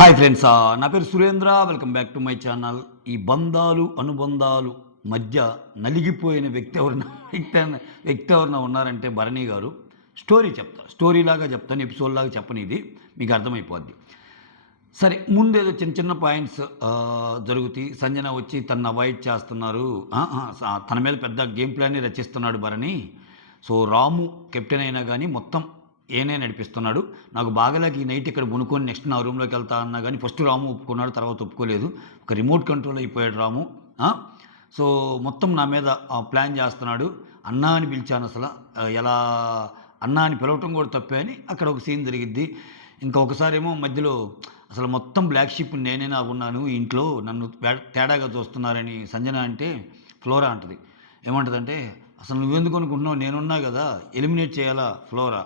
Hi friends, నా పేరు Surendra. Welcome back to my channel. ఈ బంధాలు అనుబంధాలు మధ్య నలిగిపోయిన వ్యక్తి ఎవరైనా ఉన్నారంటే భరణి గారు. స్టోరీలాగా చెప్తాను, ఎపిసోడ్ లాగా చెప్పను, ఇది మీకు అర్థమైపోద్ది. సరే, ముందేదో చిన్న చిన్న పాయింట్స్ జరుగుతాయి. సంజన వచ్చి తను అవాయిడ్ చేస్తున్నారు, తన మీద పెద్ద గేమ్ ప్లాన్ని రచిస్తున్నాడు భరణి. సో రాము కెప్టెన్ అయినా కానీ మొత్తం ఏనే నడిపిస్తున్నాడు. నాకు బాగలేక ఈ నైట్ ఇక్కడ బునుకొని నెక్స్ట్ నా రూమ్లోకి వెళ్తా అన్నా కానీ ఫస్ట్ రాము ఒప్పుకున్నాడు, తర్వాత ఒప్పుకోలేదు. ఒక రిమోట్ కంట్రోల్ అయిపోయాడు రాము. సో మొత్తం నా మీద ప్లాన్ చేస్తున్నాడు. అన్నా అని పిలిచాను, అసలు ఎలా అన్నా అని పిలవటం కూడా తప్పే అని అక్కడ ఒక సీన్ జరిగిద్ది. ఇంకొకసారి ఏమో మధ్యలో అసలు మొత్తం బ్లాక్ షిప్ నేనే నాకున్నాను ఇంట్లో, నన్ను తేడాగా చూస్తున్నారని సంజన అంటే ఫ్లోరా అంటది. ఏమంటుందంటే, అసలు నువ్వెందుకు అనుకుంటున్నావు, నేనున్నా కదా, ఎలిమినేట్ చేయాలా ఫ్లోరా,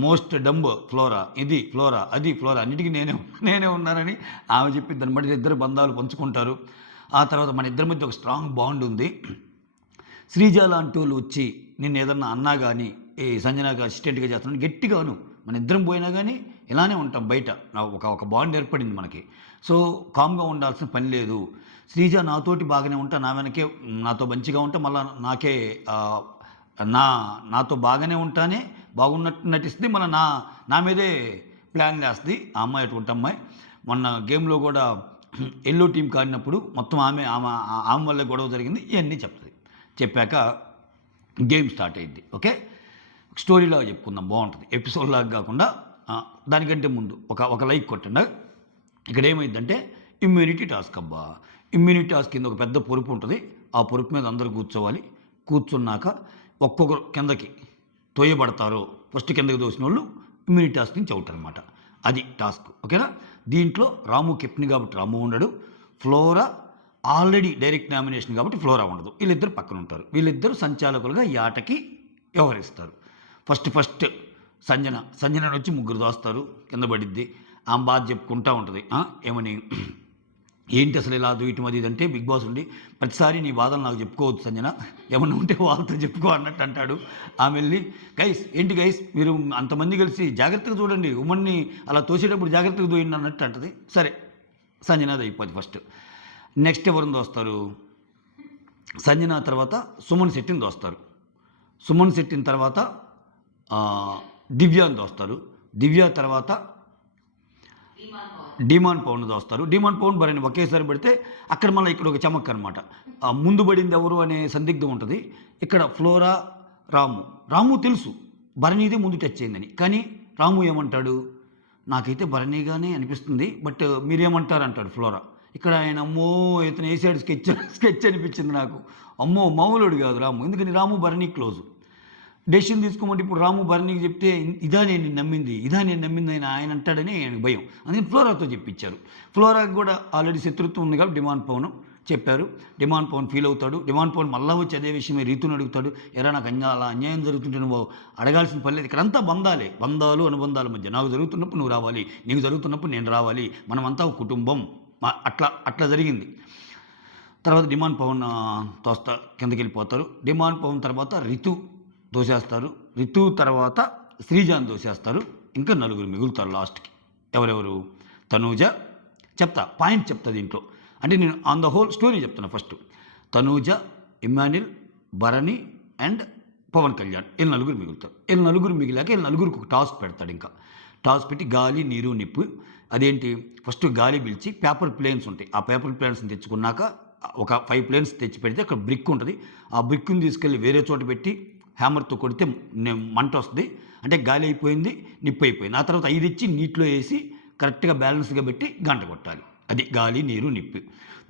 మోస్ట్ డంబ్ ఫ్లోరా, ఇది ఫ్లోరా, అది ఫ్లోరా, అన్నిటికీ నేనే ఉన్నానని ఆమె చెప్పి దాన్ని బట్టి ఇద్దరు బంధాలు పంచుకుంటారు. ఆ తర్వాత మన ఇద్దరి మధ్య ఒక స్ట్రాంగ్ బాండ్ ఉంది. శ్రీజ లాంటి వాళ్ళు వచ్చి నిన్ను ఏదన్నా అన్నా కానీ ఈ సంజనాకి అసిస్టెంట్గా చేస్తున్నాను గట్టిగాను, మన ఇద్దరం పోయినా కానీ ఇలానే ఉంటాం బయట. ఒక బాండ్ ఏర్పడింది మనకి. సో కామ్గా ఉండాల్సిన పని లేదు. శ్రీజ నాతోటి బాగానే ఉంటా, నా వెనకే నాతో మంచిగా ఉంటా, మళ్ళీ నాకే నాతో బాగానే ఉంటానే బాగున్నట్టు నటిస్తుంది, మళ్ళీ నా మీదే ప్లాన్ వేస్తుంది ఆ అమ్మాయి. అటువంటి అమ్మాయి మొన్న గేమ్లో కూడా ఎల్లో టీం కాడినప్పుడు మొత్తం ఆమె వల్లే గొడవ జరిగింది, ఇవన్నీ చెప్తుంది. చెప్పాక గేమ్ స్టార్ట్ అయ్యింది. ఓకే, స్టోరీలాగా చెప్పుకుందాం, బాగుంటుంది. ఎపిసోడ్ లాగా కాకుండా దానికంటే ముందు ఒక లైక్ కొట్టండి. ఇక్కడ ఏమైందంటే ఇమ్యూనిటీ టాస్క్. అబ్బా, ఇమ్యూనిటీ టాస్క్ కింద ఒక పెద్ద పొరుపు ఉంటుంది. ఆ పొరుపు మీద అందరూ కూర్చోవాలి. కూర్చున్నాక ఒక్కొక్కరు కిందకి తోయబడతారు. ఫస్ట్ కిందకి దోసిన వాళ్ళు ఇమ్యూనిటీ టాస్క్ నుంచి అవుట్ అనమాట. అది టాస్క్. ఓకేనా? దీంట్లో రాము కెప్టెన్ కాబట్టి రాము ఉండడు, ఫ్లోరా ఆల్రెడీ డైరెక్ట్ నామినేషన్ కాబట్టి ఫ్లోరా ఉండదు. వీళ్ళిద్దరు పక్కన ఉంటారు. వీళ్ళిద్దరు సంచాలకులుగా ఈ ఆటకి వ్యవహరిస్తారు. ఫస్ట్ సంజన వచ్చి ముగ్గురు దోస్తారు, కింద పడిద్ది. ఆమె బాధ చెప్పుకుంటూ ఉంటుంది. ఏమని, ఏంటి అసలు ఇలా దూయటం అది ఇదంటే బిగ్ బాస్ ఉండి ప్రతిసారి నీ బాధలు నాకు చెప్పుకోవద్దు సంజన, ఏమన్నా ఉంటే వాళ్ళతో చెప్పుకో అన్నట్టు అంటాడు. ఆమె వెళ్ళి, ఏంటి గైస్ మీరు అంతమంది కలిసి జాగ్రత్తగా చూడండి, ఉమ్మన్ని అలా తోసేటప్పుడు జాగ్రత్తగా దూయండి అన్నట్టు అంటది. సరే, సంజనాది అయిపోద్ది ఫస్ట్. నెక్స్ట్ ఎవరిని దోస్తారు, సంజన తర్వాత సుమన్ శెట్టిని దోస్తారు. సుమన్ శెట్టిన తర్వాత దివ్యాని దోస్తారు. దివ్య తర్వాత డిమాండ్ పవన్ దోస్తారు. డిమాండ్ పవన్ భరణి ఒకేసారి పడితే అక్కడ మళ్ళీ ఇక్కడ ఒక చమక్ అనమాట. ముందు పడింది ఎవరు అనే సందిగ్ధం ఉంటుంది. ఇక్కడ ఫ్లోరా రాము తెలుసు భరణిదే ముందు టచ్ అయిందని, కానీ రాము ఏమంటాడు, నాకైతే భరణిగానే అనిపిస్తుంది, బట్ మీరేమంటారు అంటాడు ఫ్లోరా. ఇక్కడ ఆయన అమ్మో ఇతను వేసాడు స్కెచ్ అనిపించింది నాకు. అమ్మో మామూలుడు కాదు రాము, ఎందుకని రాము భరణి క్లోజు. డెసిషన్ తీసుకోమంటే ఇప్పుడు రాము భరణికి చెప్తే ఇదా నేను నమ్మింది అని ఆయన అంటాడని ఆయనకు భయం. అందుకని ఫ్లోరాతో చెప్పించారు. ఫ్లోరాకి కూడా ఆల్రెడీ శత్రుత్వం ఉంది కాబట్టి డిమాండ్ పవన్ చెప్పారు. డిమాండ్ పవన్ ఫీల్ అవుతాడు. డిమాండ్ పవన్ మళ్ళీ వచ్చి అదే విషయమే రీతుని అడుగుతాడు. ఎరా నాకు అలా అన్యాయం జరుగుతుంటే నువ్వు అడగాల్సిన పని లేదు, ఇక్కడంతా బంధాలు అనుబంధాల మధ్య. నాకు జరుగుతున్నప్పుడు నువ్వు రావాలి, నీకు జరుగుతున్నప్పుడు నేను రావాలి, మనమంతా ఒక కుటుంబం. అట్లా జరిగింది. తర్వాత డిమాండ్ పవన్ కిందకి వెళ్ళిపోతారు. డిమాండ్ పవన్ తర్వాత రితు దోసేస్తారు. రితు తర్వాత శ్రీజాన్ దోసేస్తారు. ఇంకా నలుగురు మిగులుతారు లాస్ట్కి. ఎవరెవరు, తనూజ. పాయింట్ చెప్తా దీంట్లో. అంటే నేను ఆన్ ద హోల్ స్టోరీ చెప్తున్నా. ఫస్ట్ తనూజ, ఇమ్మాన్యుల్, భరణి అండ్ పవన్ కళ్యాణ్, వీళ్ళు నలుగురు మిగులుతారు. వీళ్ళు నలుగురు మిగిలాక వీళ్ళు నలుగురికి ఒక టాస్క్ పెడతాడు. ఇంకా టాస్క్ పెట్టి గాలి నీరు నిప్పు. అదేంటి, ఫస్ట్ గాలి పిలిచి పేపర్ ప్లేన్స్ ఉంటాయి, ఆ పేపర్ ప్లేన్స్ని తెచ్చుకున్నాక ఒక 5 ప్లేన్స్ తెచ్చి పెడితే అక్కడ బ్రిక్ ఉంటుంది. ఆ బ్రిక్ని తీసుకెళ్ళి వేరే చోట పెట్టి హ్యామర్తో కొడితే మంట వస్తుంది, అంటే గాలి అయిపోయింది, నిప్పు అయిపోయింది. ఆ తర్వాత 5 ఇచ్చి నీటిలో వేసి కరెక్ట్గా బ్యాలెన్స్గా పెట్టి గంట కొట్టాలి. అది గాలి నీరు నిప్పు.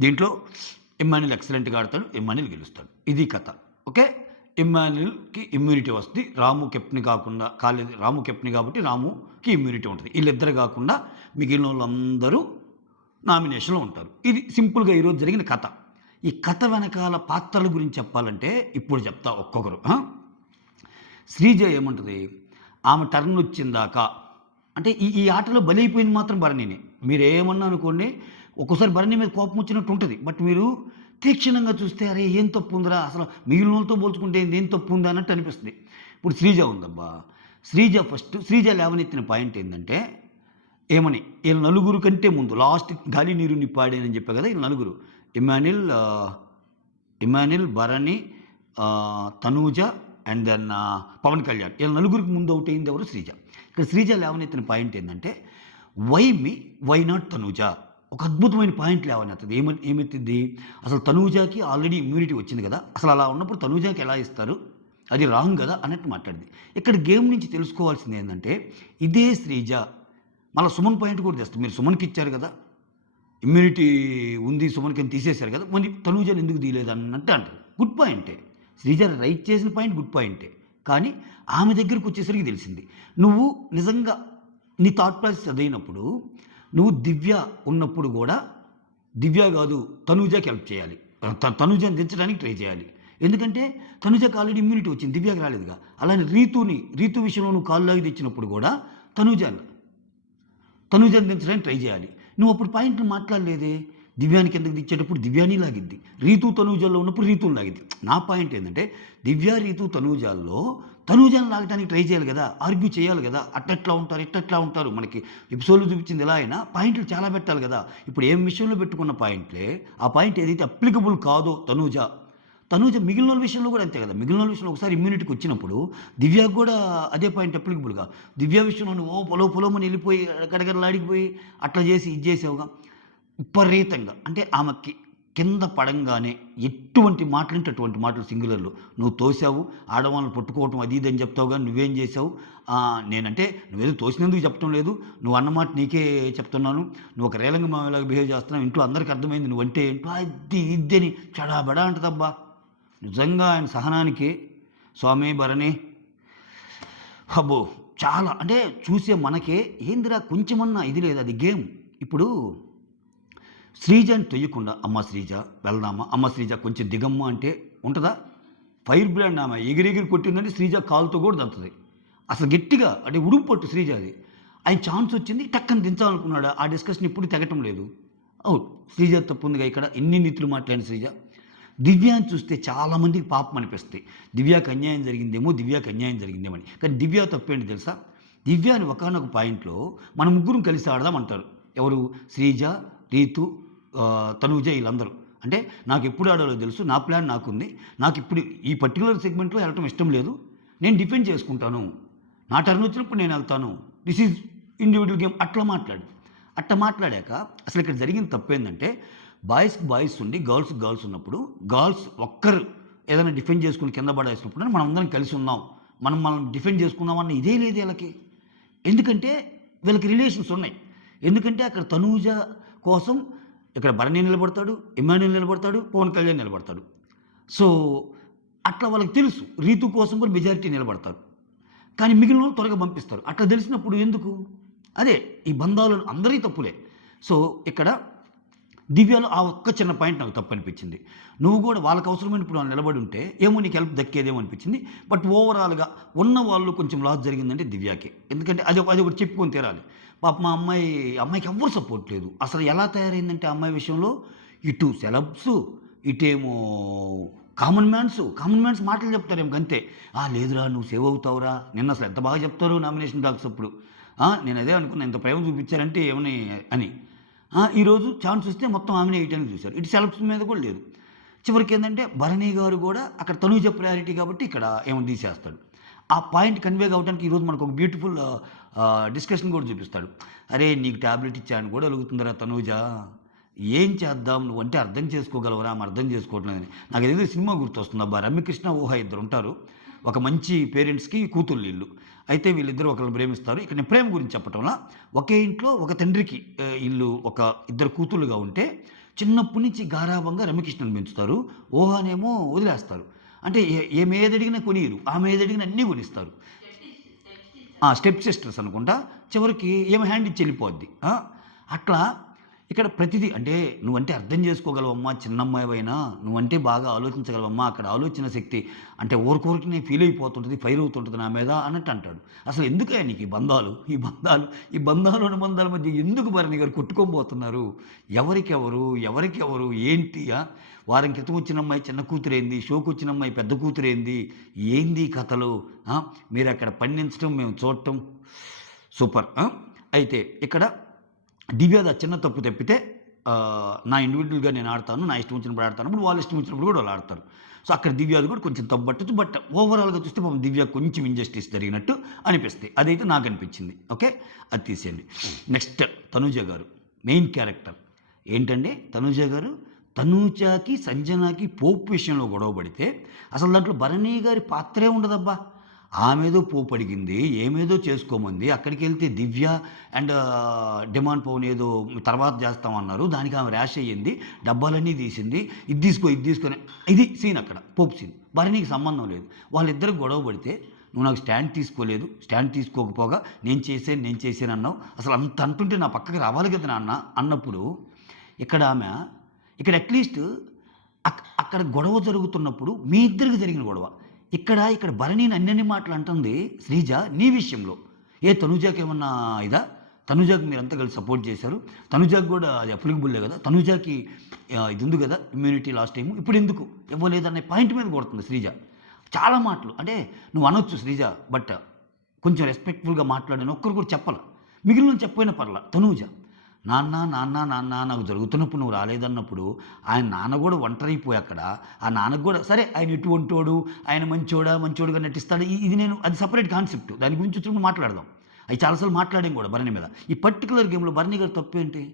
దీంట్లో ఇమ్మాన్యుల్ ఎక్సలెంట్గా ఆడతాడు, ఇమ్మాన్యుల్ గెలుస్తాడు. ఇది కథ. ఓకే, ఇమ్మాన్యుల్కి ఇమ్యూనిటీ వస్తుంది. రాము కెప్టెన్ రాము కెప్టెన్ కాబట్టి రాముకి ఇమ్యూనిటీ ఉంటుంది. వీళ్ళిద్దరు కాకుండా మిగిలిన వాళ్ళందరూ నామినేషన్లో ఉంటారు. ఇది సింపుల్గా ఈరోజు జరిగిన కథ. ఈ కథ వెనకాల పాత్రల గురించి చెప్పాలంటే ఇప్పుడు చెప్తా ఒక్కొక్కరు. శ్రీజ ఏమంటుంది, ఆమె టర్న్ వచ్చిందాకా అంటే ఈ ఆటలో బలైపోయింది మాత్రం భరణిని. మీరు ఏమన్నా అనుకోండి, ఒక్కోసారి భరణి మీద కోపం వచ్చినట్టు ఉంటుంది, బట్ మీరు తీక్షణంగా చూస్తే అరే ఏం తప్పు ఉందిరా, అసలు మిగిలిన వాళ్ళతో పోల్చుకుంటే ఏం తప్పు ఉందా అన్నట్టు అనిపిస్తుంది. ఇప్పుడు శ్రీజ ఉందబ్బా. శ్రీజ లేవనెత్తిన పాయింట్ ఏంటంటే, ఏమని వీళ్ళ నలుగురు కంటే ముందు లాస్ట్ గాలి నీరు నిప్పాడేనని చెప్పా కదా, వీళ్ళ నలుగురు ఇమానిల్, భరణి, తనూజ అండ్ దెన్ పవన్ కళ్యాణ్. వీళ్ళ నలుగురికి ముందు అవుట్ అయింది ఎవరు? శ్రీజ. ఇక్కడ శ్రీజ లేవనెత్తిన పాయింట్ ఏంటంటే వై నాట్ తనూజ. ఒక అద్భుతమైన పాయింట్ లేవనెత్తది. ఏమెత్తింది? అసలు తనూజాకి ఆల్రెడీ ఇమ్యూనిటీ వచ్చింది కదా, అసలు అలా ఉన్నప్పుడు తనూజాకి ఎలా ఇస్తారు, అది రాంగ్ కదా అన్నట్టు మాట్లాడింది. ఇక్కడ గేమ్ నుంచి తెలుసుకోవాల్సింది ఏంటంటే ఇదే శ్రీజ మళ్ళీ సుమన్ పాయింట్ కూడా తెస్తుంది. మీరు సుమన్కి ఇచ్చారు కదా, ఇమ్యూనిటీ ఉంది సుమన్కి అని తీసేశారు కదా, మరి తనూజాని ఎందుకు తీయలేదు అన్నట్టు అంటారు. గుడ్ పాయింటే, శ్రీజ రైట్ చేసిన పాయింట్ గుడ్ పాయింటే. కానీ ఆమె దగ్గరికి వచ్చేసరికి తెలిసింది నువ్వు నిజంగా నీ థాట్ ప్రాసెస్ అదైనప్పుడు నువ్వు దివ్య ఉన్నప్పుడు కూడా దివ్య కాదు తనూజాకి హెల్ప్ చేయాలి, తనూజాని దించడానికి ట్రై చేయాలి. ఎందుకంటే తనూజాకి ఆల్రెడీ ఇమ్యూనిటీ వచ్చింది, దివ్యాకి రాలేదుగా. అలానే రీతు విషయంలో నువ్వు కాళ్ళు లాగి తెచ్చినప్పుడు కూడా తనూజాని దించడానికి ట్రై చేయాలి. నువ్వు అప్పుడు పాయింట్లు మాట్లాడలేదే. దివ్యానికి ఎందుకు ఇచ్చేటప్పుడు దివ్యాని లాగిద్ది, రీతు తనూజాల్లో ఉన్నప్పుడు రీతుని లాగిద్ది. నా పాయింట్ ఏంటంటే దివ్య రీతు తనూజాల్లో తనూజాన్ని లాగడానికి ట్రై చేయాలి కదా, ఆర్గ్యూ చేయాలి కదా, అట్టెట్లా ఉంటారు ఇట్టెట్లా ఉంటారు. మనకి ఎపిసోడ్లు చూపించింది ఎలా అయినా పాయింట్లు చాలా పెట్టాలి కదా. ఇప్పుడు ఏం విషయంలో పెట్టుకున్న పాయింట్లే ఆ పాయింట్ ఏదైతే అప్లికబుల్ కాదో తనూజ మిగిలిన విషయంలో కూడా అంతే కదా. మిగిలిన విషయంలో ఒకసారి ఇమ్యూనిటీకి వచ్చినప్పుడు దివ్యాకు కూడా అదే పాయింట్ అప్లికబుల్గా. దివ్య విషయంలో నువ్వు పొలమని వెళ్ళిపోయి గడగడలాడిపోయి అట్లా చేసి ఇది చేసావుగా విపరీతంగా. అంటే ఆమెకి కింద పడంగానే ఎటువంటి మాటలంటే అటువంటి మాటలు సింగులర్లు నువ్వు తోసావు, ఆడవాళ్ళని పట్టుకోవటం అది ఇది అని చెప్తావు, కానీ నువ్వేం చేసావు? నేనంటే నువ్వేదో తోసినందుకు చెప్పడం లేదు, నువ్వు అన్నమాట నీకే చెప్తున్నాను, నువ్వు ఒక రేలంగ మామలాగా బిహేవ్ చేస్తున్నావు, ఇంట్లో అందరికీ అర్థమైంది నువ్వంటే ఏంటో అది ఇద్దని చడాబడా అంటదబ్బా. నిజంగా ఆయన సహనానికి స్వామి భరణి అబ్బో చాలా. అంటే చూసే మనకే ఏందిరా కొంచెమన్నా ఇది లేదు, అది గేమ్. ఇప్పుడు శ్రీజని తొయ్యకుండా అమ్మ శ్రీజ వెళ్దామా, అమ్మ శ్రీజ కొంచెం దిగమ్మ అంటే ఉంటుందా? ఫైర్ బ్రాండ్ ఆమె ఎగిరెగిరి కొట్టిందంటే శ్రీజ కాలుతో కూడా దంతది. అసలు గట్టిగా అంటే ఉడుపు పట్టు శ్రీజ. అది ఆయన ఛాన్స్ వచ్చింది టక్కని దించాలనుకున్నాడు, ఆ డిస్కషన్ ఇప్పుడు తెగటం లేదు. అవును శ్రీజ తప్పు ఉందిగా ఇక్కడ, ఎన్ని నీతులు మాట్లాడిన శ్రీజ. దివ్యాని చూస్తే చాలామందికి పాపం అనిపిస్తాయి, దివ్యాకి అన్యాయం జరిగిందేమో అని. కానీ దివ్య తప్పేంటి తెలుసా? దివ్యాని ఒకనొక పాయింట్లో మన ముగ్గురం కలిసి ఆడదాం అంటారు. ఎవరు? శ్రీజ, రీతు, తనూజ, వీళ్ళందరూ. అంటే నాకు ఎప్పుడు ఆడాలో తెలుసు, నా ప్లాన్ నాకుంది, నాకు ఇప్పుడు ఈ పర్టికులర్ సెగ్మెంట్లో వెళ్ళటం ఇష్టం లేదు, నేను డిఫెండ్ చేసుకుంటాను, నా టర్న్ వచ్చినప్పుడు నేను వెళ్తాను, దిస్ ఈజ్ ఇండివిజువల్ గేమ్ అట్లా మాట్లాడాక అసలు ఇక్కడ జరిగిన తప్పేందంటే బాయ్స్ ఉండి గర్ల్స్ ఉన్నప్పుడు గర్ల్స్ ఒక్కరు ఏదైనా డిఫెండ్ చేసుకుని కింద పడేసినప్పుడు మనం అందరం కలిసి ఉన్నాం, మనం డిఫెండ్ చేసుకున్నామన్న ఇదే లేదు వీళ్ళకి. ఎందుకంటే వీళ్ళకి రిలేషన్స్ ఉన్నాయి. ఎందుకంటే అక్కడ తనూజ కోసం ఇక్కడ భరణి నిలబడతాడు, ఇమాన్యుల్ నిలబడతాడు, పవన్ కళ్యాణ్ నిలబడతాడు. సో అట్లా వాళ్ళకి తెలుసు రీతు కోసం కూడా మెజారిటీ నిలబడతారు, కానీ మిగిలిన వాళ్ళు త్వరగా పంపిస్తారు. అట్లా తెలిసినప్పుడు ఎందుకు? అదే ఈ బంధాలు అందరి తప్పులే. సో ఇక్కడ దివ్యలో ఆ ఒక్క చిన్న పాయింట్ నాకు తప్పు అనిపించింది. నువ్వు కూడా వాళ్ళకి అవసరమైనప్పుడు వాళ్ళు నిలబడి ఉంటే ఏమో నీకు హెల్ప్ దక్కేదేమో అనిపించింది. బట్ ఓవరాల్గా ఉన్న వాళ్ళు కొంచెం లాస్ జరిగిందంటే దివ్యాకే. ఎందుకంటే అది ఒకటి చెప్పుకొని తీరాలి. పాప మా అమ్మాయికి ఎవ్వరు సపోర్ట్ లేదు. అసలు ఎలా తయారైందంటే అమ్మాయి విషయంలో ఇటు సెలబ్స్, ఇటేమో కామన్ మ్యాన్స్ మాటలు చెప్తారేమో అంతే. లేదురా నువ్వు సేవ్ అవుతావురా, నిన్న అసలు ఎంత బాగా చెప్తారు నామినేషన్ డాక్స్ అప్పుడు. నేను అదే అనుకున్నా, ఎంత ప్రేమ చూపించారంటే ఏమని అని. ఈరోజు ఛాన్స్ వస్తే మొత్తం ఆమెనే వేయటానికి చూశారు, ఇటు సెలబ్స్ మీద కూడా లేదు. చివరికి ఏంటంటే భరణి గారు కూడా అక్కడ తనూజ ప్రయారిటీ కాబట్టి ఇక్కడ ఏమో తీసేస్తాడు. ఆ పాయింట్ కన్వే కావడానికి ఈరోజు మనకు ఒక బ్యూటిఫుల్ డిస్కషన్ కూడా చూపిస్తాడు. అరే నీకు ట్యాబ్లెట్ ఇచ్చాను కూడా అడుగుతుందిరా తనూజ, ఏం చేద్దాం నువ్వు అంటే అర్థం చేసుకోగలవరా, అర్థం చేసుకోవట్లేదని. నాకు ఏదో సినిమా గుర్తొస్తుంది అబ్బా, రమ్యకృష్ణ ఊహ ఇద్దరు ఉంటారు, ఒక మంచి పేరెంట్స్కి కూతుళ్ళు ఇల్లు. అయితే వీళ్ళిద్దరు ఒకరిని ప్రేమిస్తారు. ఇక్కడ నేను ప్రేమ గురించి చెప్పటంలా, ఒకే ఇంట్లో ఒక తండ్రికి ఇల్లు ఒక ఇద్దరు కూతుళ్ళుగా ఉంటే చిన్నప్పటి నుంచి గారాభంగా రమ్యకృష్ణను పెంచుతారు, ఊహనేమో వదిలేస్తారు. అంటే ఏమి ఏదడిగినా కొనియరు, ఆమె ఏదడిగినా అన్నీ కొనిస్తారు. స్టెప్ సిస్టర్స్ అనుకుంటా. చివరికి ఏమి హ్యాండ్ ఇచ్చి వెళ్ళిపోద్ది. అట్లా ఇక్కడ ప్రతిదీ అంటే నువ్వంటే అర్థం చేసుకోగలవమ్మా, చిన్నమ్మాయివైనా నువ్వంటే బాగా ఆలోచించగలవమ్మా, అక్కడ ఆలోచన శక్తి అంటే ఊరికొరికి నేను ఫీల్ అయిపోతుంటుంది, ఫైర్ అవుతుంటుంది నా మీద అన్నట్టు అంటాడు. అసలు ఎందుకయ్యా నీకు ఈ బంధాలు అనుబంధాల మధ్య ఎందుకు భరణి గారు కొట్టుకోబోతున్నారు? ఎవరికెవరు ఏంటి? వారం క్రితం వచ్చిన అమ్మాయి చిన్న కూతురేంది, షోకు వచ్చిన అమ్మాయి పెద్ద కూతురేంది, ఏంది కథలు? మీరు అక్కడ పండించడం మేము చూడటం సూపర్. అయితే ఇక్కడ దివ్యాది చిన్న తప్పు తప్పితే నా ఇండివిజువల్గా నేను ఆడతాను, నా ఇష్టం వచ్చినప్పుడు ఆడతాను, ఇప్పుడు వాళ్ళు ఇష్టం వచ్చినప్పుడు కూడా వాళ్ళు ఆడతారు. సో అక్కడ దివ్యాది కూడా కొంచెం తప్పు పట్టచ్చు. బట్ ఓవరాల్గా చూస్తే పాపం దివ్య కొంచెం ఇంజస్టిస్ జరిగినట్టు అనిపిస్తుంది. అదైతే నాకు అనిపించింది. ఓకే, అది తీసేయండి. నెక్స్ట్ తనూజ గారు మెయిన్ క్యారెక్టర్ ఏంటంటే, తనూజ గారు తనూజకి సంజనాకి పోపు విషయంలో గొడవ పడితే అసలు దాంట్లో భరణి గారి పాత్రే ఉండదబ్బా. ఆమెదో పోపు అడిగింది, ఏమేదో చేసుకోమంది. అక్కడికి వెళ్తే దివ్య అండ్ డిమాండ్ పవన్ ఏదో తర్వాత చేస్తామన్నారు, దానికి ఆమె ర్యాష్ అయ్యింది, డబ్బాలన్నీ తీసింది, ఇది తీసుకో ఇది తీసుకొని, ఇది సీన్ అక్కడ పోపు సీన్. భరణికి సంబంధం లేదు. వాళ్ళిద్దరు గొడవ పడితే నువ్వు నాకు స్టాండ్ తీసుకోలేదు, స్టాండ్ తీసుకోకపోగా నేను చేశాను అన్నావు, అసలు అంత అంటుంటే నా పక్కకి రావాలి కదా నాన్న అన్నప్పుడు ఇక్కడ ఆమె ఇక్కడ అట్లీస్ట్ అక్కడ గొడవ జరుగుతున్నప్పుడు మీ ఇద్దరికి జరిగిన గొడవ, ఇక్కడ భరణిని అన్ని మాటలు అంటుంది శ్రీజ నీ విషయంలో. తనుజాకి ఏమన్నా ఇదా? తనుజాకి మీరంతా కలిసి సపోర్ట్ చేశారు, తనుజాకి కూడా అది అప్లికబుల్లే కదా, తనుజాకి ఇది ఉంది కదా ఇమ్యూనిటీ లాస్ట్ టైము, ఇప్పుడు ఎందుకు ఇవ్వలేదనే పాయింట్ మీద కొడుతుంది శ్రీజ. చాలా మాటలు అంటే నువ్వు అనొచ్చు శ్రీజ, బట్ కొంచెం రెస్పెక్ట్ఫుల్గా మాట్లాడని ఒక్కరు కూడా చెప్పాల, మిగిలిన చెప్పపోయినా పర్లా. తనూజ నాన్న నాన్న నాన్న నాకు జరుగుతున్నప్పుడు నువ్వు రాలేదన్నప్పుడు ఆయన నాన్న కూడా ఒంటరైపోయి అక్కడ, ఆ నాన్నకు కూడా సరే ఆయన ఎటువంటోడు, ఆయన మంచోడుగా నటిస్తాడు, ఇది నేను అది సపరేట్ కాన్సెప్ట్, దాని గురించి వచ్చినప్పుడు మాట్లాడదాం. అవి చాలాసార్లు మాట్లాడాం కూడా భరణి మీద. ఈ పర్టికులర్ గేమ్లో భరణి గారు తప్పు ఏంటి?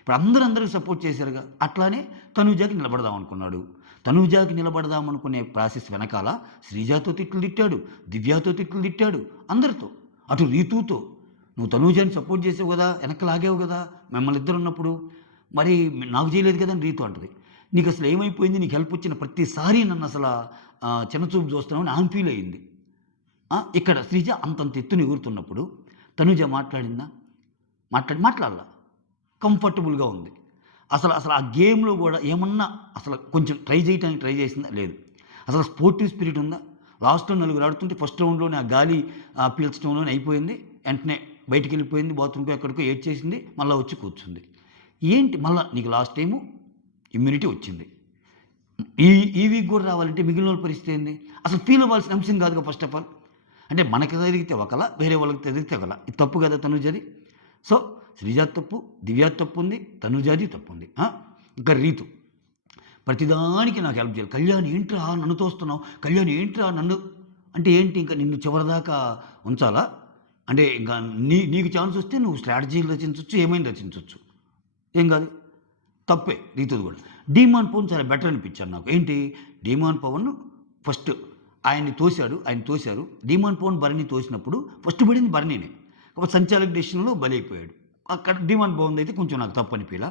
ఇప్పుడు అందరికి సపోర్ట్ చేశారుగా, అట్లానే తనూజాకి నిలబడదాం అనుకున్నాడు. తనూజాకి నిలబడదాం అనుకునే ప్రాసెస్ వెనకాల శ్రీజాతో తిట్లు తిట్టాడు, దివ్యాతో తిట్లు తిట్టాడు, అందరితో, అటు రీతుతో. నువ్వు తనూజాని సపోర్ట్ చేసావు కదా, వెనక్కి లాగావు కదా మిమ్మల్ని ఇద్దరు ఉన్నప్పుడు, మరి నాకు చేయలేదు కదా అని రీతు అంటుంది. నీకు అసలు ఏమైపోయింది, నీకు హెల్ప్ వచ్చిన ప్రతిసారి నన్ను అసలు చిన్నచూపు చూస్తున్నావు అని ఆమె ఫీల్ అయ్యింది. ఇక్కడ శ్రీజ అంతంత ఎత్తుని ఎగురుతున్నప్పుడు తనూజ మాట్లాడిందా? మాట్లాడాల, కంఫర్టబుల్గా ఉంది. అసలు ఆ గేమ్లో కూడా ఏమన్నా అసలు కొంచెం ట్రై చేయడానికి ట్రై చేసిందా? లేదు. అసలు స్పోర్టివ్ స్పిరిట్ ఉందా? లాస్ట్లో నలుగురు ఆడుతుంటే ఫస్ట్ రౌండ్లోనే ఆ గాలి పీల్చడంలోనే అయిపోయింది, వెంటనే బయటికి వెళ్ళిపోయింది, బాత్రూమ్కి ఎక్కడికో ఏడ్చేసింది, మళ్ళీ వచ్చి కూర్చుంది. ఏంటి మళ్ళీ నీకు లాస్ట్ టైము ఇమ్యూనిటీ వచ్చింది, ఈ వీక్ కూడా రావాలంటే మిగిలిన వాళ్ళ పరిస్థితి ఏంది? అసలు ఫీల్ అవ్వాల్సిన అంశం కాదుగా ఫస్ట్ ఆఫ్ ఆల్. అంటే మనకి జరిగితే ఒకలా, వేరే వాళ్ళకి జరిగితే ఒకలా, ఇది తప్పు కదా తనుజది. సో శ్రీజాతి తప్పు, దివ్యాది తప్పు ఉంది, తనుజాది తప్పు ఉంది. ఇంకా రీతు ప్రతిదానికి నాకు హెల్ప్ చేయాలి. కళ్యాణ్ ఏంట్రా నన్ను తోస్తున్నావు, కళ్యాణ్ ఏంట్రా నన్ను అంటే ఏంటి, ఇంకా నిన్ను చివరిదాకా ఉంచాలా? అంటే ఇంకా నీకు ఛాన్స్ వస్తే నువ్వు స్ట్రాటజీలు రచించవచ్చు, ఏమైనా రచించవచ్చు, ఏం కాదు, తప్పే రీతుది కూడా. డిమాండ్ పవన్ చాలా బెటర్ అనిపించాను నాకు. ఏంటి డిమాండ్ పవన్ ఫస్ట్ ఆయన తోశారు. డిమాండ్ పవన్ భరణి తోసినప్పుడు ఫస్ట్ పడింది భరణినే, ఒక సంచాలక డెసిషన్లో బలైపోయాడు. అక్కడ డిమాండ్ పవన్ అయితే కొంచెం నాకు తప్పు అనిపించలా.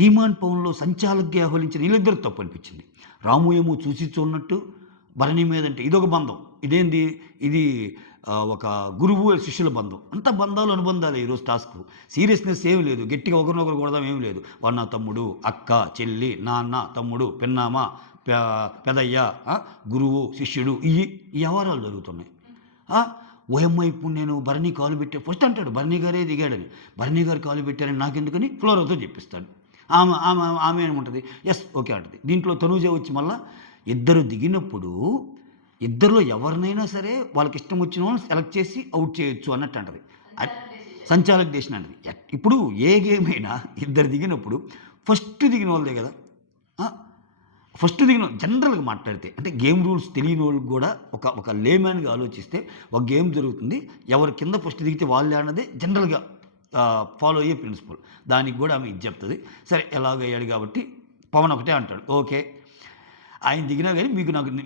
డిమాండ్ పవన్లో సంచాలకుగా ఆహ్వానించిన వీళ్ళిద్దరికి తప్పు అనిపించింది. రాము ఏమో చూసి చూడనట్టు భరణి మీద, అంటే ఇదొక బంధం, ఇదేంది ఇది ఒక గురువు శిష్యుల బంధం, అంత బంధాలు అనుబంధాలు. ఈరోజు టాస్క్ సీరియస్నెస్ ఏమి లేదు, గట్టిగా ఒకరినొకరు కొడదాం ఏమి లేదు. వాడు నా తమ్ముడు, అక్క, చెల్లి, నాన్న, తమ్ముడు, పెన్నామ, పెదయ్య, గురువు, శిష్యుడు, ఈ వ్యవహారాలు జరుగుతున్నాయి. ఓఎమ్మ ఇప్పుడు నేను భరణి కాలు పెట్టే ఫస్ట్ అంటాడు భరణి గారే దిగాడని, భరణి గారు కాలు పెట్టారని నాకెందుకని ఫ్లోరాతో చెప్పిస్తాడు. ఆమె ఏమంటుంది, ఎస్ ఓకే అంటుంది. దీంట్లో తనూజ వచ్చి మళ్ళీ ఇద్దరు దిగినప్పుడు ఇద్దరిలో ఎవరినైనా సరే వాళ్ళకి ఇష్టం వచ్చిన వాళ్ళని సెలెక్ట్ చేసి అవుట్ చేయొచ్చు అన్నట్టు అంటది, సంచాలక డెసిషన్ అంటది. ఇప్పుడు ఏ గేమ్ అయినా ఇద్దరు దిగినప్పుడు ఫస్ట్ దిగిన వాళ్ళదే కదా, ఫస్ట్ దిగిన జనరల్గా మాట్లాడితే, అంటే గేమ్ రూల్స్ తెలియని వాళ్ళకి కూడా ఒక లేమ్యాన్గా ఆలోచిస్తే ఒక గేమ్ జరుగుతుంది, ఎవరి కింద ఫస్ట్ దిగితే వాళ్ళే అన్నదే జనరల్గా ఫాలో అయ్యే ప్రిన్సిపల్. దానికి కూడా ఆమె ఇది చెప్తుంది. సరే ఎలాగయ్యాడు కాబట్టి పవన్ ఒకటే అంటాడు, ఓకే ఆయన దిగినా కానీ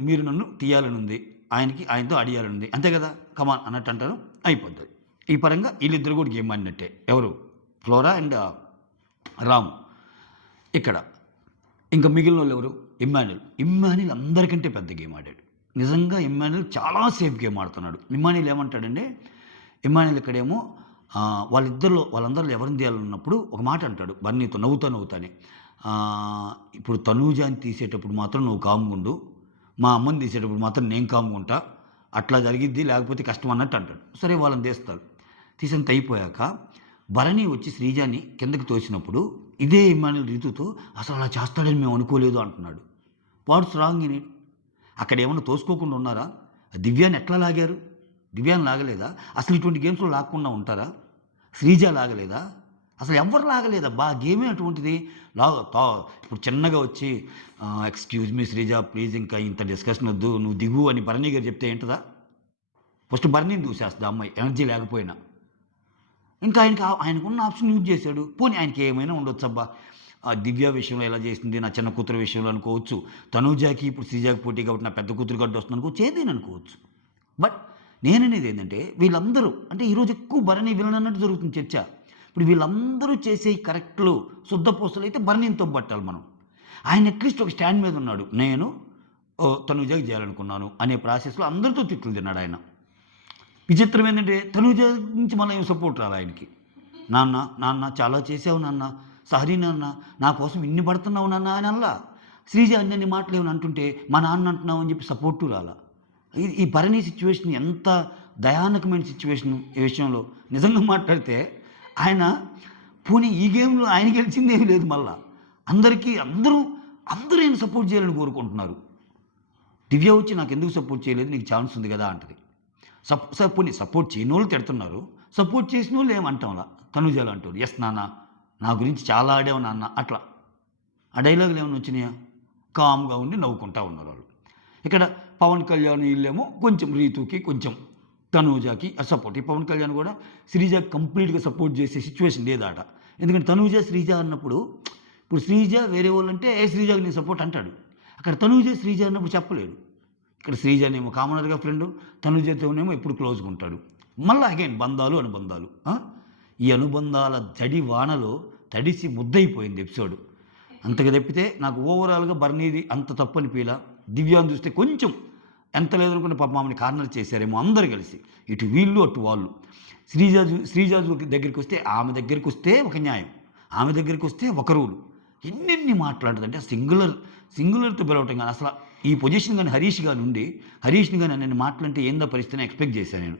మీరు నన్ను తీయాలని ఉంది, ఆయనతో ఆడియాలని ఉంది, అంతే కదా, కమాన్ అన్నట్టు అంటారు, అయిపోతుంది. ఈ పరంగా వీళ్ళిద్దరు కూడా గేమ్ ఆడినట్టే. ఎవరు? ఫ్లోరా అండ్ రాము. ఇక్కడ ఇంకా మిగిలిన వాళ్ళు ఎవరు? ఇమ్మాన్యుల్ అందరికంటే పెద్ద గేమ్ ఆడాడు. నిజంగా ఇమ్మాన్యుల్ చాలా సేఫ్ గేమ్ ఆడుతున్నాడు. ఇమ్మాన్యుల్ ఏమంటాడంటే, ఇమ్మాన్యుల్ ఇక్కడేమో వాళ్ళందరిలో ఎవరిని తీయాలన్నప్పుడు ఒక మాట అంటాడు బన్నీతో నవ్వుతానే, ఇప్పుడు తనూజాని తీసేటప్పుడు మాత్రం నువ్వు కామ్గుండు, మా అమ్మని తీసేటప్పుడు మాత్రం నేను కామ్గుంటా, అట్లా జరిగిద్ది, లేకపోతే కష్టం అన్నట్టు అంటాడు. సరే వాళ్ళని తీసేంత అయిపోయాక భరణి వచ్చి శ్రీజాని కిందకి తోసినప్పుడు ఇదే ఇమ్మాన్యుల్ రీతుతో అసలు అలా చేస్తాడని మేము అనుకోలేదు అంటున్నాడు. What's wrong in it? అక్కడ ఏమన్నా తోసుకోకుండా ఉన్నారా? దివ్యాన్ని ఎట్లా లాగారు? దివ్యాన్ని లాగలేదా? అసలు ఇటువంటి గేమ్స్లో లాక్కుండా ఉంటారా? శ్రీజ లాగలేదా? అసలు ఎవ్వరు లాగలేదబ్బా. గేమే అటువంటిది. ఇప్పుడు చిన్నగా వచ్చి ఎక్స్క్యూజ్ మీ శ్రీజ ప్లీజ్ ఇంకా ఇంత డిస్కషన్ వద్దు నువ్వు దిగు అని భరణి గారు చెప్తే ఏంటదా? ఫస్ట్ భరణిని దూసేస్తుంది అమ్మాయి ఎనర్జీ లేకపోయినా. ఇంకా ఆయనకున్న ఆప్షన్ యూజ్ చేశాడు. పోనీ ఆయనకి ఏమైనా ఉండొచ్చబ్బా. దివ్య విషయంలో ఎలా చేసింది, నా చిన్న కూతురు విషయంలో అనుకోవచ్చు. తనూజాకి ఇప్పుడు శ్రీజాకి పోటీ కాబట్టి నా పెద్ద కూతురు గడ్డ వస్తుంది అనుకోవచ్చు, ఏదైనా అనుకోవచ్చు. బట్ నేననేది ఏంటంటే వీళ్ళందరూ అంటే ఈరోజు ఎక్కువ భరణి విలన్ అన్నట్టు జరుగుతుంది చర్చ. ఇప్పుడు వీళ్ళందరూ చేసే కరెక్ట్లు శుద్ధపోస్తులు అయితే భరణిని తొబ్బట్టాలి మనం. ఆయన అట్లీస్ట్ ఒక స్టాండ్ మీద ఉన్నాడు. నేను తనూజాకి చేయాలనుకున్నాను అనే ప్రాసెస్లో అందరితో తిట్లు తిన్నాడు ఆయన. విచిత్రం ఏంటంటే తనూజ నుంచి మళ్ళీ ఏం సపోర్ట్ రాలి ఆయనకి. నాన్న చాలా చేసావు నాన్న, సారీ నాన్న, నా కోసం ఇన్ని పడుతున్నావు నాన్న అని అలా. శ్రీజ అన్ని మాటలు ఏమని అంటుంటే మా నాన్న అంటున్నావు అని చెప్పి సపోర్టు రాలా. ఈ భరణి సిచ్యువేషన్ ఎంత దయానకమైన సిచ్యువేషన్ ఈ విషయంలో. నిజంగా మాట్లాడితే ఆయన పోనీ ఈ గేమ్లో ఆయన గెలిచిందేమీ లేదు. మళ్ళా అందరూ ఆయన సపోర్ట్ చేయాలని కోరుకుంటున్నారు. దివ్య వచ్చి నాకు ఎందుకు సపోర్ట్ చేయలేదు, నీకు ఛాన్స్ ఉంది కదా అంటది. పోనీ సపోర్ట్ చేయని వాళ్ళు తిడుతున్నారు, సపోర్ట్ చేసిన వాళ్ళు ఏమంటాంలా. తనుజాలు అంటారు ఎస్ నాన్న నా గురించి చాలా ఆడావు నాన్న అట్లా. ఆ డైలాగులు ఏమైనా వచ్చినాయా? కామ్గా ఉండి నవ్వుకుంటా ఉన్నారు వాళ్ళు. ఇక్కడ పవన్ కళ్యాణ్ వీళ్ళేమో కొంచెం రీతుకి కొంచెం తనూజాకి సపోర్ట్. ఈ పవన్ కళ్యాణ్ కూడా శ్రీజాకి కంప్లీట్గా సపోర్ట్ చేసే సిచ్యువేషన్ లేదాట. ఎందుకంటే తనూజ శ్రీజ అన్నప్పుడు ఇప్పుడు శ్రీజ వేరే వాళ్ళు అంటే శ్రీజాకి నేను సపోర్ట్ అంటాడు. అక్కడ తనూజ శ్రీజ అన్నప్పుడు చెప్పలేడు. ఇక్కడ శ్రీజనేమో కామనర్గా ఫ్రెండు, తనూజతోనేమో ఎప్పుడు క్లోజ్గా ఉంటాడు. మళ్ళీ అగైన్ బంధాలు అనుబంధాలు. ఈ అనుబంధాల జడి వానలో తడిసి ముద్దయిపోయింది ఎపిసోడ్. అంతగా తప్పితే నాకు ఓవరాల్గా బర్నీది అంత తప్పు అనిపించలా. దివ్యాన్ని చూస్తే కొంచెం ఎంత లేదనుకున్న పాప మామని కార్నర్ చేశారేమో అందరు కలిసి, ఇటు వీళ్ళు అటు వాళ్ళు. శ్రీజ దగ్గరికి వస్తే ఆమె దగ్గరికి వస్తే ఒక న్యాయం, ఆమె దగ్గరికి వస్తే ఒక రూలు. ఎన్నెన్ని మాట్లాడుతుందంటే సింగులర్తో పిలవటం కానీ అసలు ఈ పొజిషన్ కానీ హరీష్ని కానీ నేను మాట్లాడితే ఏందో పరిస్థితిని ఎక్స్పెక్ట్ చేశాను నేను.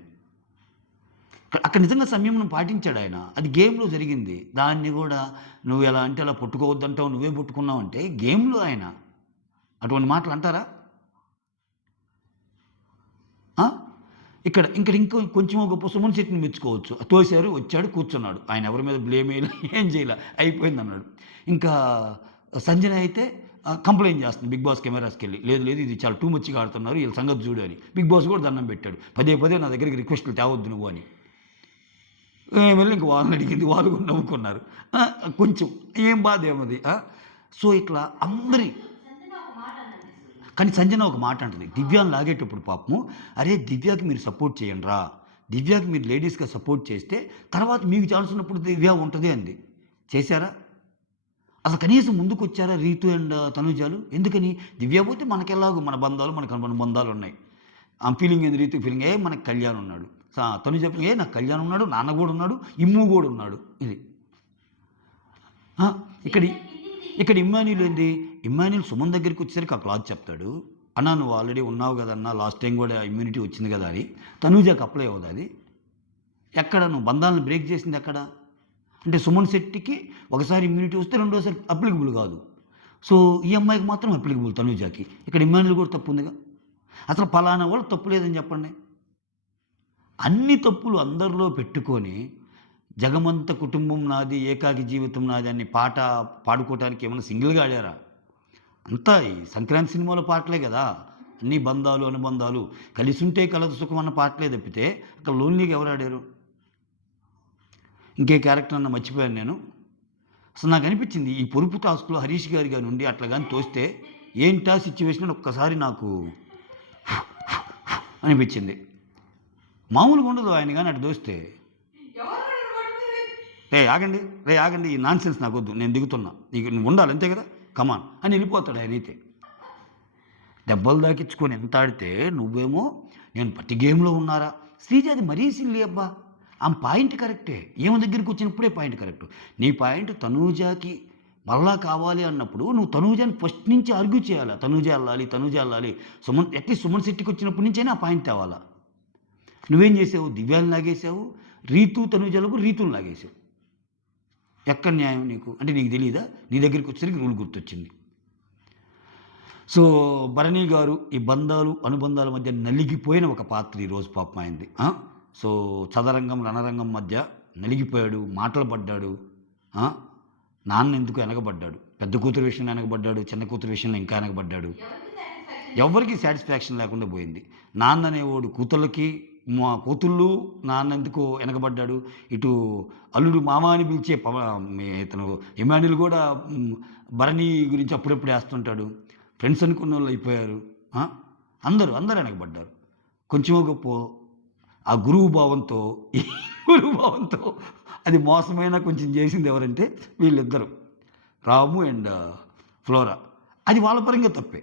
అక్కడ నిజంగా సంయమనం పాటించాడు ఆయన. అది గేమ్లో జరిగింది. దాన్ని కూడా నువ్వు ఎలా అంటే అలా పుట్టుకోవద్దంటావు, నువ్వే పుట్టుకున్నావు అంటే గేమ్లో ఆయన అటువంటి మాటలు అంటారా? ఇక్కడ కొంచెం గొప్ప సుమన్ శెట్టిని మెచ్చుకోవచ్చు. తోశారు, వచ్చాడు, కూర్చున్నాడు. ఆయన ఎవరి మీద బ్లేమ్ వేయలే, ఏం చేయలే, అయిపోయింది అన్నాడు. ఇంకా సంజన అయితే కంప్లైంట్ చేస్తుంది బిగ్ బాస్ కెమెరాస్కి వెళ్ళి, లేదు ఇది చాలా టూ మచ్గా ఆడుతున్నారు, వీళ్ళ సంగతి చూడు అని. బిగ్ బాస్ కూడా దండం పెట్టాడు, పదే నా దగ్గరికి రిక్వెస్ట్లు తేవద్దు నువ్వు అని. వెళ్ళి ఇంక వాళ్ళని అడిగింది, వాళ్ళు కూడా నవ్వుకున్నారు. కొంచెం ఏం బాధ ఏమది. సో ఇట్లా కానీ సంజన ఒక మాట అంటుంది దివ్యాన్ని లాగేటప్పుడు పాపము, అరే దివ్యాకి మీరు సపోర్ట్ చేయండి రా, దివ్యాకి మీరు లేడీస్గా సపోర్ట్ చేస్తే తర్వాత మీకు ఛాన్స్ ఉన్నప్పుడు దివ్య ఉంటుంది అంది. చేశారా? అసలు కనీసం ముందుకు వచ్చారా రీతు అండ్ తనుజాలు? ఎందుకని? దివ్య పోతే మనకెలాగో మన బంధాలు ఉన్నాయి. ఆ ఫీలింగ్ ఏంది? రీతు ఫీలింగ్ మనకు కళ్యాణ్ ఉన్నాడు, తనుజ ఫీలింగ్ నాకు కళ్యాణ్ ఉన్నాడు, నాన్న కూడా ఉన్నాడు, ఇమ్ము కూడా ఉన్నాడు. ఇది ఇక్కడ ఇమ్మాన్యుల్ ఏంది? ఇమ్మాన్యుల్ సుమన్ దగ్గరికి వచ్చేసరికి ఆ క్లాత్ చెప్తాడు, అన్నా నువ్వు ఆల్రెడీ ఉన్నావు కదన్నా, లాస్ట్ టైం కూడా ఇమ్యూనిటీ వచ్చింది కదా అని. తనూజాకి అప్లై అవ్వదు అది. ఎక్కడ నువ్వు బంధాలను బ్రేక్ చేసింది ఎక్కడ? అంటే సుమన్ శెట్టికి ఒకసారి ఇమ్యూనిటీ వస్తే రెండోసారి అప్లికబుల్ కాదు. సో ఈ అమ్మాయికి మాత్రం అప్లికబుల్ తనూజాకి. ఇక్కడ ఇమ్మాన్యుల్ కూడా తప్పు ఉందిగా. అసలు ఫలానా వాళ్ళు తప్పు లేదని చెప్పండి. అన్ని తప్పులు అందరిలో పెట్టుకొని జగమంత కుటుంబం నాది, ఏకాకి జీవితం నాది అని పాట పాడుకోవటానికి ఏమైనా సింగిల్గా ఆడారా? అంతా ఈ సంక్రాంతి సినిమాలో పాటలే కదా. అన్ని బంధాలు అనుబంధాలు కలిసి ఉంటే కలదు సుఖం అన్న పాటలే తప్పితే అక్కడ లోన్లీగా ఎవరు ఆడారు? ఇంకే క్యారెక్టర్ అన్న మర్చిపోయాను నేను. అసలు నాకు అనిపించింది ఈ పొరుపు టాస్క్లో హరీష్ గారి నుండి అట్లా కానీ తోస్తే ఏంటా సిచ్యువేషన్ ఒక్కసారి నాకు అనిపించింది. మామూలుగా ఉండదు ఆయన కానీ అటు దోస్తే. ఆగండి ఈ నాన్ సెన్స్ నాకు వద్దు, నేను దిగుతున్నా, ఇక నువ్వు ఉండాలి అంతే కదా, కమాన్ అని వెళ్ళిపోతాడు ఆయన. అయితే దెబ్బలు దాకించుకొని ఎంత ఆడితే నువ్వేమో నేను ప్రతి గేమ్లో ఉన్నారా? శ్రీజాది మరీ సిల్లి అబ్బా. ఆమె పాయింట్ కరెక్టే, ఏమో దగ్గరికి వచ్చినప్పుడే పాయింట్ కరెక్ట్. నీ పాయింట్ తనూజాకి మళ్ళా కావాలి అన్నప్పుడు నువ్వు తనూజాని ఫస్ట్ నుంచి ఆర్గ్యూ చేయాలి. తనూజ వెళ్ళాలి అట్లీస్ట్ సుమన్ శెట్టికి వచ్చినప్పటి నుంచైనా ఆ పాయింట్ తేవాలా. నువ్వేం చేసావు? దివ్యాన్ని లాగేసావు, తనూజాలకు రీతులు లాగేసావు. ఎక్కడ న్యాయం నీకు? అంటే నీకు తెలియదా? నీ దగ్గరికి వచ్చేసరికి రూల్ గుర్తొచ్చింది. సో భరణి గారు ఈ బంధాలు అనుబంధాల మధ్య నలిగిపోయిన ఒక పాత్ర ఈరోజు పాపం అయింది. సో చదరంగం రణరంగం మధ్య నలిగిపోయాడు, మాటలు పడ్డాడు. ఆ? నాన్న ఎందుకు వెనకబడ్డాడు, పెద్ద కూతురు విషయంలో వెనకబడ్డాడు, చిన్న కూతురు విషయంలో ఇంకా వెనకబడ్డాడు. ఎవరికి సాటిస్ఫాక్షన్ లేకుండా పోయింది. నాన్న అనేవాడు కూతుళ్ళకి, మా కూతుళ్ళు నాన్న ఎందుకు వెనకబడ్డాడు, ఇటు అల్లుడు మామ అని పిలిచే ఇతను ఇమాన్యుల్ కూడా భరణి గురించి అప్పుడప్పుడు వేస్తుంటాడు. ఫ్రెండ్స్ అనుకున్న వాళ్ళు అయిపోయారు. ఆ? అందరూ వెనకబడ్డారు. కొంచెమో గొప్ప ఆ గురువు భావంతో ఈ గురువు భావంతో అది మోసమైన కొంచెం చేసింది ఎవరంటే వీళ్ళిద్దరు, రాము అండ్ ఫ్లోరా. అది వాళ్ళ పరంగా తప్పే,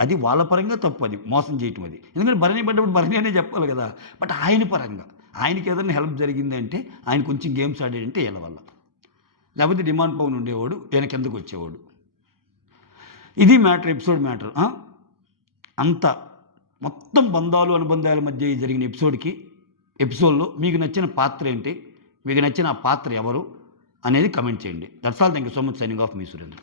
అది వాళ్ళ పరంగా తప్పు, అది మోసం చేయటం. అది ఎందుకంటే భరణి పడ్డప్పుడు భరణి అనే చెప్పాలి కదా. బట్ ఆయన పరంగా ఆయనకి ఏదైనా హెల్ప్ జరిగింది అంటే, ఆయన కొంచెం గేమ్స్ ఆడాడంటే వీళ్ళ వల్ల. లేకపోతే డిమాండ్ పవన్ ఉండేవాడు, వెనకెందుకు వచ్చేవాడు. ఇది మ్యాటర్, ఎపిసోడ్ మ్యాటర్. అంత మొత్తం బంధాలు అనుబంధాల మధ్య జరిగిన ఎపిసోడ్లో మీకు నచ్చిన పాత్ర ఏంటి, మీకు నచ్చిన ఆ పాత్ర ఎవరు అనేది కమెంట్ చేయండి. That's all. Thank you so much. Signing off, me Surendra.